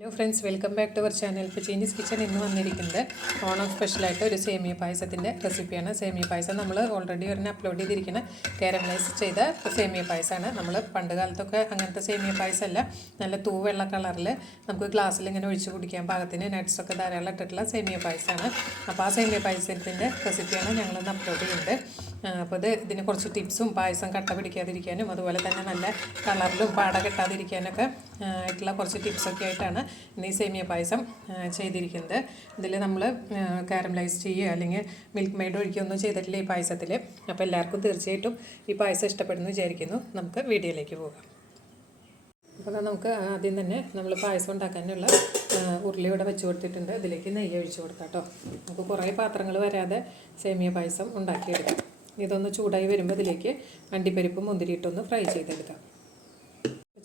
Hello friends welcome back to our channel ഇപ്പോൾ Chinese kitchen ഇന്ന് വന്നിരിക്കുന്നത് ഓണം സ്പെഷ്യലായിട്ട് ഒരു സേമിയ പായസത്തിന്റെ റെസിപ്പിയാണ് സേമിയ പായസം നമ്മൾ ഓൾറെഡി ഒരെണ്ണം അപ്ലോഡ് ചെയ്തിരിക്കുന്ന കാരമലൈസ് ചെയ്ത സേമിയ പായസമാണ് നമ്മൾ പണ്ട് കാലത്തൊക്കെ അങ്ങനത്തെ സേമിയ പായസമല്ല നല്ല തൂവെള്ള കളറിൽ നമുക്ക് ഗ്ലാസ്സിൽ ഇങ്ങനെ ഒഴിച്ച് കുടിക്കാൻ പാകത്തിന് നട്ട്സൊക്കെ ധാരാളം ഇട്ടിട്ടുള്ള സേമിയ പായസമാണ് അപ്പോൾ ആ സേമിയ പായസത്തിന്റെ റെസിപ്പിയാണ് ഞങ്ങളിന്ന് അപ്ലോഡ് ചെയ്യുന്നത്. അപ്പോൾ ഇത് ഇതിന് കുറച്ച് ടിപ്സും പായസം കട്ട പിടിക്കാതിരിക്കാനും അതുപോലെ തന്നെ നല്ല കളറിലും പാട കെട്ടാതിരിക്കാനൊക്കെ ആയിട്ടുള്ള കുറച്ച് ടിപ്സൊക്കെ ആയിട്ടാണ് ഇന്ന് ഈ സേമിയ പായസം ചെയ്തിരിക്കുന്നത്. ഇതിൽ നമ്മൾ കാരമലൈസ് ചെയ്യുക അല്ലെങ്കിൽ മിൽക്ക് മെയ്ഡ് ഒഴിക്കുകയൊന്നും ചെയ്തിട്ടില്ല ഈ പായസത്തിൽ അപ്പോൾ എല്ലാവർക്കും തീർച്ചയായിട്ടും ഈ പായസം ഇഷ്ടപ്പെടുന്നു വിചാരിക്കുന്നു. നമുക്ക് വീഡിയോയിലേക്ക് പോകാം. അപ്പോൾ നമുക്ക് ആദ്യം തന്നെ നമ്മൾ പായസം ഉണ്ടാക്കാനുള്ള ഉരുളി ഇവിടെ വെച്ച് കൊടുത്തിട്ടുണ്ട്. ഇതിലേക്ക് നെയ്യ് ഒഴിച്ച് കൊടുക്കാം കേട്ടോ. നമുക്ക് കുറേ പാത്രങ്ങൾ വരാതെ സേമിയ പായസം ഉണ്ടാക്കിയെടുക്കാം. ഇതൊന്ന് ചൂടായി വരുമ്പോൾ ഇതിലേക്ക് അണ്ടിപ്പരിപ്പ് മുന്തിരിയിട്ടൊന്ന് ഫ്രൈ ചെയ്തെടുക്കാം.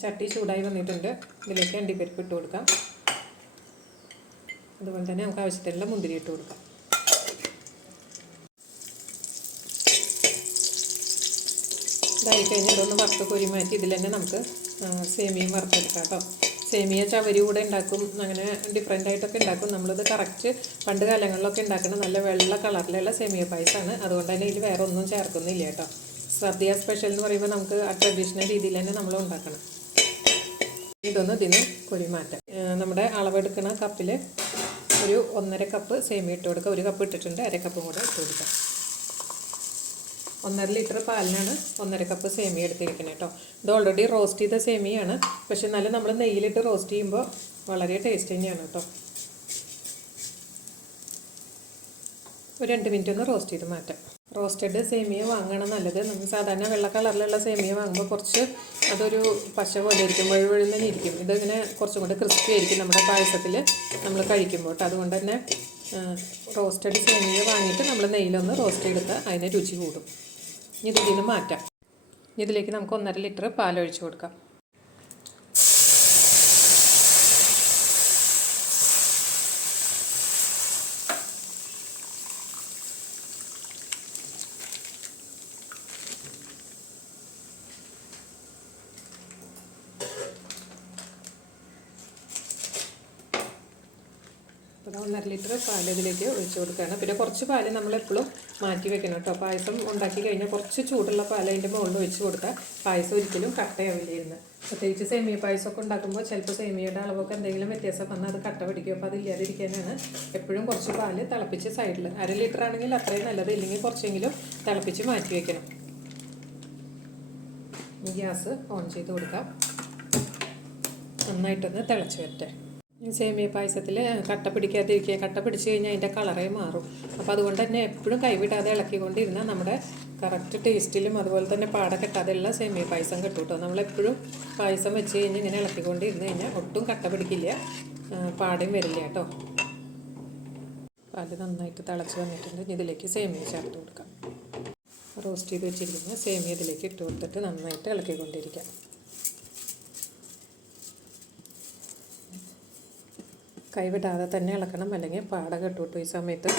ചട്ടി ചൂടായി വന്നിട്ടുണ്ട്. ഇതിലേക്ക് അണ്ടിപ്പരിപ്പ് ഇട്ട് കൊടുക്കാം. അതുപോലെ തന്നെ നമുക്ക് ആവശ്യത്തിനുള്ള മുന്തിരി ഇട്ട് കൊടുക്കാം. ഇതായി കഴിഞ്ഞാൽ ഇതൊന്ന് വറുത്ത് കോരി മാറ്റി ഇതിൽ തന്നെ നമുക്ക് സേമിയും വറുത്തെടുക്കാം കേട്ടോ. സേമിയ ചവരി കൂടെ ഉണ്ടാക്കും. അങ്ങനെ ഡിഫറെന്റ് ആയിട്ടൊക്കെ ഉണ്ടാക്കും. നമ്മളിത് കറക്റ്റ് പണ്ട് കാലങ്ങളിലൊക്കെ ഉണ്ടാക്കുന്ന നല്ല വെള്ള കളറിലുള്ള സേമിയ പായസമാണ് അതുകൊണ്ട് തന്നെ ഇതിൽ വേറെ ഒന്നും ചേർക്കുന്നില്ല കേട്ടോ. സദ്യ സ്പെഷ്യൽ എന്ന് പറയുമ്പോൾ നമുക്ക് ആ ട്രഡീഷണൽ രീതിയിൽ തന്നെ നമ്മൾ ഉണ്ടാക്കണം. ഇതൊന്ന് ഇതിന് കുഴിമാറ്റം നമ്മുടെ അളവെടുക്കുന്ന കപ്പിൽ ഒരു ഒന്നര കപ്പ് സേമിയ ഇട്ട് കൊടുക്കുക. ഒരു കപ്പ് ഇട്ടിട്ടുണ്ട്. അര കപ്പും കൂടെ ഇട്ട് കൊടുക്കാം. ഒന്നര ലിറ്റർ പാലിനാണ് ഒന്നര കപ്പ് സേമി എടുത്തിരിക്കുന്നത് കേട്ടോ. ഇത് ഓൾറെഡി റോസ്റ്റ് ചെയ്ത സേമിയാണ് പക്ഷെ എന്നാലും നമ്മൾ നെയ്യിലിട്ട് റോസ്റ്റ് ചെയ്യുമ്പോൾ വളരെ ടേസ്റ്റ് തന്നെയാണ് കേട്ടോ. ഒരു രണ്ട് മിനിറ്റ് ഒന്ന് റോസ്റ്റ് ചെയ്ത് മാറ്റാം. റോസ്റ്റഡ് സേമിയ വാങ്ങണം നല്ലത്. നമുക്ക് സാധാരണ വെള്ള കളറിലുള്ള സേമിയ വാങ്ങുമ്പോൾ കുറച്ച് അതൊരു പശ പോലെ ഇരിക്കും വഴുവഴുന്ന് തന്നെ ഇരിക്കും. ഇതിങ്ങനെ കുറച്ചും കൂടെ ക്രിസ്പി ആയിരിക്കും നമ്മുടെ പായസത്തിൽ നമ്മൾ കഴിക്കുമ്പോൾ കേട്ടോ. അതുകൊണ്ട് തന്നെ റോസ്റ്റഡ് സേമിയ വാങ്ങിയിട്ട് നമ്മൾ നെയ്യിലൊന്ന് റോസ്റ്റ് ചെയ്തെടുത്താൽ അതിന് രുചി കൂടും. ഇനി ഇതിൽ നിന്ന് മാറ്റാം. ഇതിലേക്ക് നമുക്ക് ഒന്നര ലിറ്റർ പാലൊഴിച്ച് കൊടുക്കാം. ഒന്നര ലിറ്റർ പാൽ ഇതിലേക്ക് ഒഴിച്ച് കൊടുക്കുകയാണ്. പിന്നെ കുറച്ച് പാൽ നമ്മൾ എപ്പോഴും മാറ്റി വെക്കണം കേട്ടോ. പായസം ഉണ്ടാക്കി കഴിഞ്ഞാൽ കുറച്ച് ചൂടുള്ള പാൽ അതിന്റെ മുകളിൽ ഒഴിച്ച് കൊടുത്താൽ പായസം ഒരിക്കലും കട്ടയാവില്ല പ്രത്യേകിച്ച് സേമിയ പായസമൊക്കെ ഉണ്ടാക്കുമ്പോൾ ചിലപ്പോൾ സേമിയയുടെ അളവൊക്കെ എന്തെങ്കിലും വ്യത്യാസം വന്നാൽ അത് കട്ട പിടിക്കും അപ്പോൾ അതില്ലാതിരിക്കാനാണ് എപ്പോഴും കുറച്ച് പാൽ തിളപ്പിച്ച് സൈഡിൽ അര ലിറ്റർ ആണെങ്കിൽ അത്രയും നല്ലത് ഇല്ലെങ്കിൽ കുറച്ചെങ്കിലും തിളപ്പിച്ച് മാറ്റി വെക്കണം. ഈ ഗ്യാസ് ഓൺ ചെയ്ത് കൊടുക്കാം. നന്നായിട്ടൊന്ന് തിളച്ച് വരട്ടെ. സേമിയ പായസത്തിൽ കട്ട പിടിക്കാതിരിക്കുക. കട്ട പിടിച്ച് കഴിഞ്ഞാൽ അതിന്റെ കളറേ മാറും. അപ്പോൾ അതുകൊണ്ട് തന്നെ എപ്പോഴും കൈവിടാതെ ഇളക്കിക്കൊണ്ടിരുന്നാൽ നമ്മുടെ കറക്റ്റ് ടേസ്റ്റിലും അതുപോലെ തന്നെ പാട കെട്ടാതെയുള്ള സേമിയ പായസം കിട്ടും കേട്ടോ. നമ്മളെപ്പോഴും പായസം വെച്ച് കഴിഞ്ഞ് ഇങ്ങനെ ഇളക്കിക്കൊണ്ടിരുന്ന് കഴിഞ്ഞാൽ ഒട്ടും കട്ട പിടിക്കില്ല. പാടയും വരില്ല കേട്ടോ. പാൽ നന്നായിട്ട് തിളച്ച് വന്നിട്ടുണ്ട്. ഇനി ഇതിലേക്ക് സേമിയ ചേർത്ത് കൊടുക്കാം. റോസ്റ്റ് ചെയ്ത് വെച്ചിരിക്കുന്ന സേമിയ ഇതിലേക്ക് ഇട്ട് കൊടുത്തിട്ട് നന്നായിട്ട് ഇളക്കിക്കൊണ്ടിരിക്കാം. കൈവിടാതെ തന്നെ ഇളക്കണം. അല്ലെങ്കിൽ പാട കെട്ടുവിട്ടു ഈ സമയത്ത്.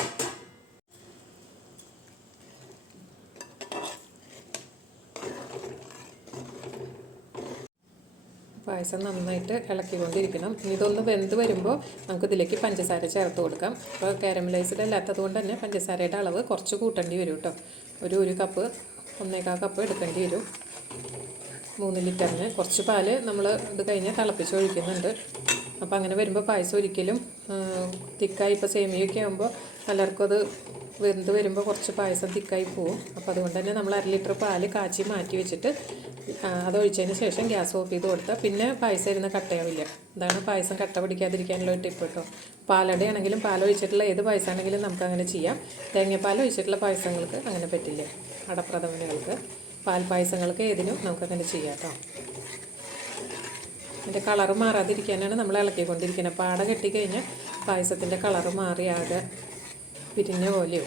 പായസം നന്നായിട്ട് ഇളക്കിക്കൊണ്ടിരിക്കണം. ഇതൊന്ന് വെന്ത് വരുമ്പോൾ നമുക്കിതിലേക്ക് പഞ്ചസാര ചേർത്ത് കൊടുക്കാം. അപ്പോൾ കാരമലൈസ്ഡ് അല്ലാത്തത് കൊണ്ട് തന്നെ പഞ്ചസാരയുടെ അളവ് കുറച്ച് കൂട്ടേണ്ടി വരും കേട്ടോ. ഒരു ഒരു കപ്പ് ഒന്നേകാൽ കപ്പ് എടുക്കേണ്ടി വരും. മൂന്ന് ലിറ്ററിന് കുറച്ച് പാൽ നമ്മൾ ഇത് കഴിഞ്ഞ് തിളപ്പിച്ച് ഒഴിക്കുന്നുണ്ട്. അപ്പോൾ അങ്ങനെ വരുമ്പോൾ പായസം ഒരിക്കലും തിക്കായി ഇപ്പോൾ സേമിയൊക്കെ ആകുമ്പോൾ പലർക്കും അത് വെന്ത് വരുമ്പോൾ കുറച്ച് പായസം തിക്കായി പോവും. അപ്പോൾ അതുകൊണ്ട് തന്നെ നമ്മൾ അര ലിറ്റർ പാൽ കാച്ചി മാറ്റി വെച്ചിട്ട് അതൊഴിച്ചതിന് ശേഷം ഗ്യാസ് ഓഫ് ചെയ്ത് കൊടുത്താൽ പിന്നെ പായസം ഇരുന്ന് കട്ടയാവില്ല. ഇതാണ് പായസം കട്ട പിടിക്കാതിരിക്കാനുള്ള ടിപ്പ് കേട്ടോ. പാലടയാണെങ്കിലും പാൽ ഒഴിച്ചിട്ടുള്ള ഏത് പായസമാണെങ്കിലും നമുക്ക് അങ്ങനെ ചെയ്യാം. തേങ്ങാപ്പാൽ ഒഴിച്ചിട്ടുള്ള പായസങ്ങൾക്ക് അങ്ങനെ പറ്റില്ല. അടപ്രഥമനുകൾക്ക്. പാൽ പായസങ്ങൾക്ക് ഏതിനും നമുക്കങ്ങനെ ചെയ്യാം കേട്ടോ അതിന്റെ കളറ് മാറാതിരിക്കാനാണ് നമ്മൾ ഇളക്കിക്കൊണ്ടിരിക്കുന്നത്. പാട കെട്ടിക്കഴിഞ്ഞാൽ പായസത്തിന്റെ കളറ് മാറി ആകെ പിരിഞ്ഞ പോലെയോ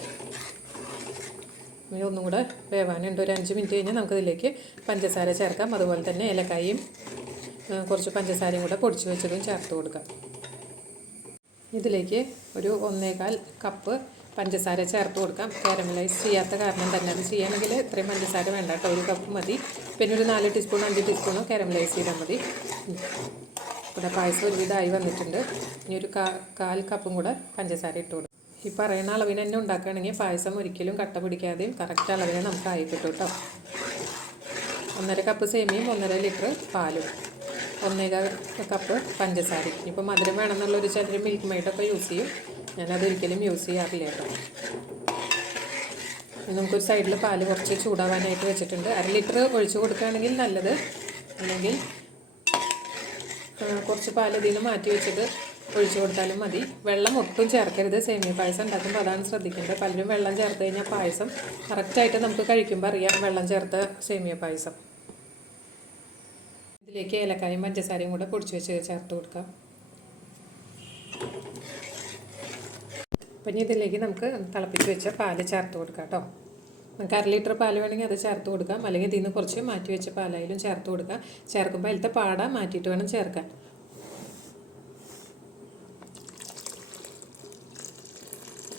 ഇനി ഒന്നും കൂടെ വേവാനുണ്ട്. ഒരു അഞ്ച് മിനിറ്റ് കഴിഞ്ഞാൽ നമുക്കിതിലേക്ക് പഞ്ചസാര ചേർക്കാം. അതുപോലെ തന്നെ ഏലക്കായും കുറച്ച് പഞ്ചസാരയും കൂടെ പൊടിച്ച് വെച്ചതും ചേർത്ത് കൊടുക്കാം. ഇതിലേക്ക് ഒരു ഒന്നേകാൽ കപ്പ് പഞ്ചസാര ചേർത്ത് കൊടുക്കാം. കാരമലൈസ് ചെയ്യാത്ത കാരണം തന്നെ അത് ചെയ്യണമെങ്കിൽ ഇത്രയും പഞ്ചസാര വേണ്ട കേട്ടോ. ഒരു കപ്പ് മതി. പിന്നെ ഒരു നാല് ടീസ്പൂൺ അഞ്ച് ടീസ്പൂണോ കാരമലൈസ് ചെയ്താൽ മതി. ഇവിടെ പായസം ഒരുവിധമായി വന്നിട്ടുണ്ട്. ഇനി ഒരു കാൽ കപ്പും കൂടെ പഞ്ചസാര ഇട്ട് കൊടുക്കും. ഈ പറയുന്ന അളവിന് തന്നെ ഉണ്ടാക്കുകയാണെങ്കിൽ പായസം ഒരിക്കലും കട്ട പിടിക്കാതെയും കറക്റ്റ് അളവിന് നമുക്ക് ആയി കിട്ടും കേട്ടോ. ഒന്നര കപ്പ് സേമിയും ഒന്നര ലിറ്റർ പാലും. ഒന്നേകാൽ കപ്പ് പഞ്ചസാര ഇനിയിപ്പോൾ മധുരം വേണമെന്നുള്ളൊരു ചിലർ മിൽക്ക് മെയ്ഡൊക്കെ യൂസ് ചെയ്യും. ഞാനത് ഒരിക്കലും യൂസ് ചെയ്യാറില്ല കേട്ടോ. നമുക്കൊരു സൈഡിൽ പാൽ കുറച്ച് ചൂടാവാനായിട്ട് വെച്ചിട്ടുണ്ട്. അര ലിറ്റർ ഒഴിച്ചു കൊടുക്കുകയാണെങ്കിൽ നല്ലത്. അല്ലെങ്കിൽ കുറച്ച് പാൽ ഇതിൽ മാറ്റി വെച്ചിട്ട് ഒഴിച്ചു കൊടുത്താലും മതി. വെള്ളം ഒട്ടും ചേർക്കരുത്. സേമിയ പായസം ഉണ്ടാക്കുമ്പോൾ അതാണ് ശ്രദ്ധിക്കേണ്ടത്. പലരും വെള്ളം ചേർത്ത് കഴിഞ്ഞാൽ പായസം കറക്റ്റായിട്ട് നമുക്ക് കഴിക്കുമ്പോൾ അറിയാം വെള്ളം ചേർത്ത സേമിയ പായസം. ഇതിലേക്ക് ഏലക്കായും പഞ്ചസാരയും കൂടെ പൊടിച്ച് വെച്ച് ചേർത്ത് കൊടുക്കാം. അപ്പം ഇനി ഇതിലേക്ക് നമുക്ക് തിളപ്പിച്ച് വെച്ച പാൽ ചേർത്ത് കൊടുക്കാം കേട്ടോ. നമുക്ക് അര ലിറ്റർ പാൽ വേണമെങ്കിൽ അത് ചേർത്ത് കൊടുക്കാം. അല്ലെങ്കിൽ ഇതിൽ നിന്ന് കുറച്ച് മാറ്റി വെച്ച പാലായാലും ചേർത്ത് കൊടുക്കാം. ചേർക്കുമ്പോൾ അതിലത്തെ പാട മാറ്റിയിട്ട് വേണം ചേർക്കാൻ.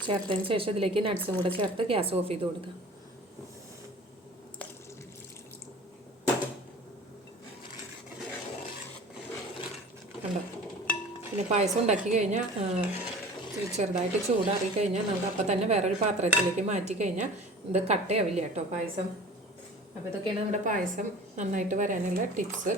ചേർത്തതിന് ശേഷം ഇതിലേക്ക് നട്ട്സും കൂടെ ചേർത്ത് ഗ്യാസ് ഓഫ് ചെയ്ത് കൊടുക്കാം. കണ്ടോ? പിന്നെ പായസം ഉണ്ടാക്കി കഴിഞ്ഞാൽ ചെറുതായിട്ട് ചൂടാറി കഴിഞ്ഞാൽ നമുക്ക് അപ്പം തന്നെ വേറൊരു പാത്രത്തിലേക്ക് മാറ്റി കഴിഞ്ഞാൽ ഇത് കട്ടയാവില്ല കേട്ടോ പായസം. അപ്പോൾ ഇതൊക്കെയാണ് നമ്മുടെ പായസം നന്നായിട്ട് വരാനുള്ള ടിപ്സ്.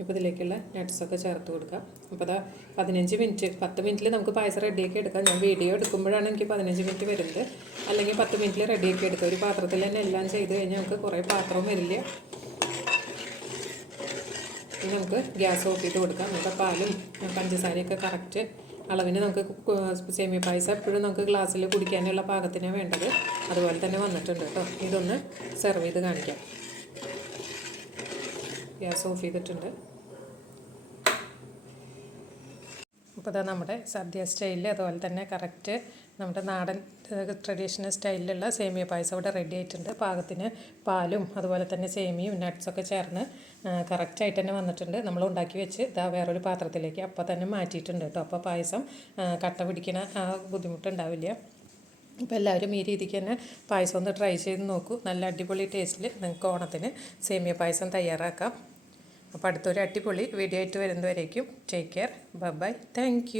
ഇപ്പോൾ ഇതിലേക്കുള്ള നട്ട്സൊക്കെ ചേർത്ത് കൊടുക്കാം അപ്പോൾ അതാ പതിനഞ്ച് മിനിറ്റ് പത്ത് മിനിറ്റിൽ നമുക്ക് പായസം റെഡിയാക്കി എടുക്കാം. ഞാൻ വീഡിയോ എടുക്കുമ്പോഴാണ് എനിക്ക് പതിനഞ്ച് മിനിറ്റ് വരുന്നത്. അല്ലെങ്കിൽ പത്ത് മിനിറ്റിൽ റെഡിയാക്കി എടുക്കാം. ഒരു പാത്രത്തിൽ തന്നെ എല്ലാം ചെയ്ത് കഴിഞ്ഞാൽ നമുക്ക് കുറേ പാത്രവും വരില്ല. നമുക്ക് ഗ്യാസ് ഓഫ് ചെയ്ത് കൊടുക്കാം. നമുക്ക് പാലും പഞ്ചസാരയൊക്കെ കറക്റ്റ് അളവിന് നമുക്ക് സേമിയ പായസം എപ്പോഴും നമുക്ക് ഗ്ലാസ്സിൽ കുടിക്കാനുള്ള പാകത്തിനാണ് വേണ്ടത്. അതുപോലെ തന്നെ വന്നിട്ടുണ്ട് കേട്ടോ. ഇതൊന്ന് സെർവ് ചെയ്ത് കാണിക്കാം. ഗ്യാസ് ഓഫ് ചെയ്തിട്ടുണ്ട്. അപ്പോൾ ഇതാ നമ്മുടെ സദ്യ സ്റ്റൈലിൽ അതുപോലെ തന്നെ കറക്റ്റ് നമ്മുടെ നാടൻ ട്രഡീഷണൽ സ്റ്റൈലിലുള്ള സേമിയ പായസം അവിടെ റെഡി ആയിട്ടുണ്ട്. പാകത്തിന് പാലും അതുപോലെ തന്നെ സേമിയും നട്ട്സൊക്കെ ചേർന്ന് കറക്റ്റായിട്ട് തന്നെ വന്നിട്ടുണ്ട്. നമ്മൾ ഉണ്ടാക്കി വെച്ച് ഇതാ വേറൊരു പാത്രത്തിലേക്ക് അപ്പോൾ തന്നെ മാറ്റിയിട്ടുണ്ട് കേട്ടോ. അപ്പോൾ പായസം കട്ട പിടിക്കണ ആ ബുദ്ധിമുട്ടുണ്ടാവില്ല. അപ്പോൾ എല്ലാവരും ഈ രീതിക്ക് തന്നെ പായസം ഒന്ന് ട്രൈ ചെയ്ത് നോക്കൂ. നല്ല അടിപൊളി ടേസ്റ്റിൽ നിങ്ങൾക്ക് ഓണത്തിന് സേമിയ പായസം തയ്യാറാക്കാം. അപ്പോൾ അടുത്തൊരു അടിപൊളി വീഡിയോ ആയിട്ട് വരുന്നവരേക്കും take care bye bye thank